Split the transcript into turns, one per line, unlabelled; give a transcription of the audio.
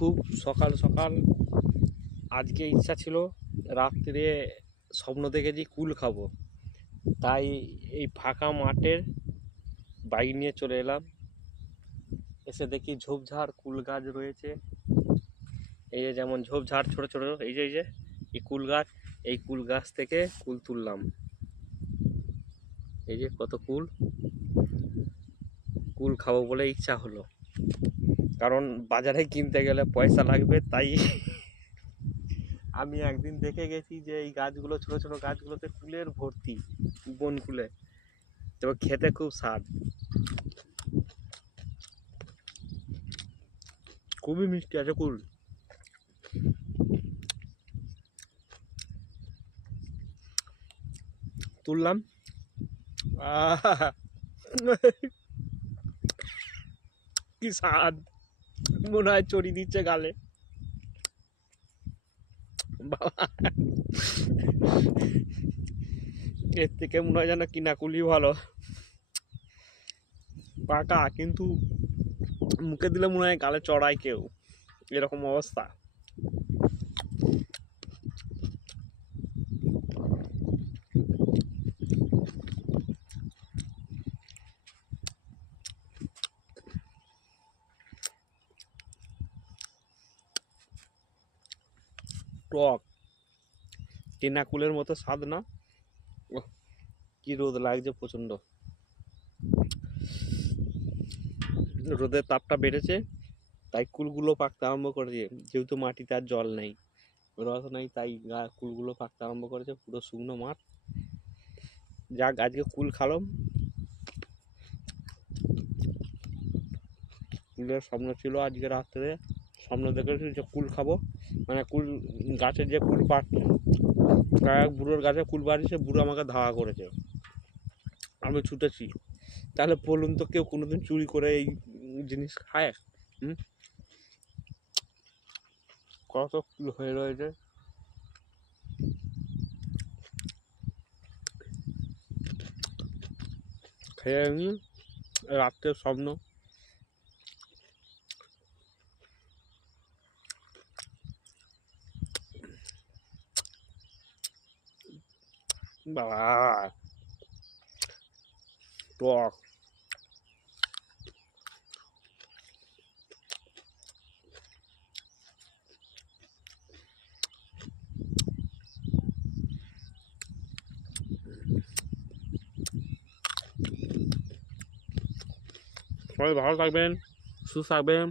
খুব সকাল সকাল আজকে ইচ্ছা ছিল রাত্রে স্বপ্ন দেখেছি কুল খাব। তাই এই ফাঁকা মাঠের বাইক নিয়ে চলে এলাম। এসে দেখি ঝোপঝাড়, কুল গাছ রয়েছে। এই যে যেমন ঝোপঝাড় ছোট ছোট, এই যে এই যে, এই কুল গাছ, এই কুল গাছ থেকে কুল তুললাম। এই যে কত কুল। কুল খাব বলে ইচ্ছা হলো। কারণ বাজারে কিনতে গেলে পয়সা লাগবে, তাই আমি একদিন দেখে গেছি যে এই গাছগুলো, ছোট ছোট গাছগুলোতে কুলের ভর্তি, বন কুলে তবে খেতে খুব স্বাদ। খুবই মিষ্টি আছে কুল। তুললাম! কি স্বাদ! মনে হয় চড়ি দিচ্ছে গালে। বাবা। এর থেকে মনে হয় যেন কিনাকুলি ভালো। পাকা, কিন্তু মুখে দিলে মনে হয় গালে চড়ায় কেউ। এরকম অবস্থা। টক। কেনা কুলের মতো স্বাদ না? ওহ, কি রোদ লাগছে প্রচণ্ড। রোদের তাপটা বেড়েছে তাই কুলগুলো পাকতে আরম্ভ করেছে। যেহেতু মাটিতে আর জল নেই রস নেই তাই গা কুলগুলো পাকতে আরম্ভ করেছে পুরো শুকনো মাঠ। যাক আজকে কুল খালাম। কুলের স্বপ্ন ছিল আজকে রাত্রে স্বপ্ন দেখেছি যে কুল খাব। মানে কুল গাছের যে কুল পাড়ছে তার এক বুড়োর গাছে কুল পাড়ছে বুড়ো আমাকে ধাওয়া করেছে। আমি ছুটেছি। তাহলে বলুন তো কেউ কোনোদিন চুরি করে এই জিনিস খায়? হুম? কত কুল হয়ে রয়েছে। খেয়ে রাত্রের স্বপ্ন। বাবা টক সবাই ভালো থাকবেন সুস্থ থাকবেন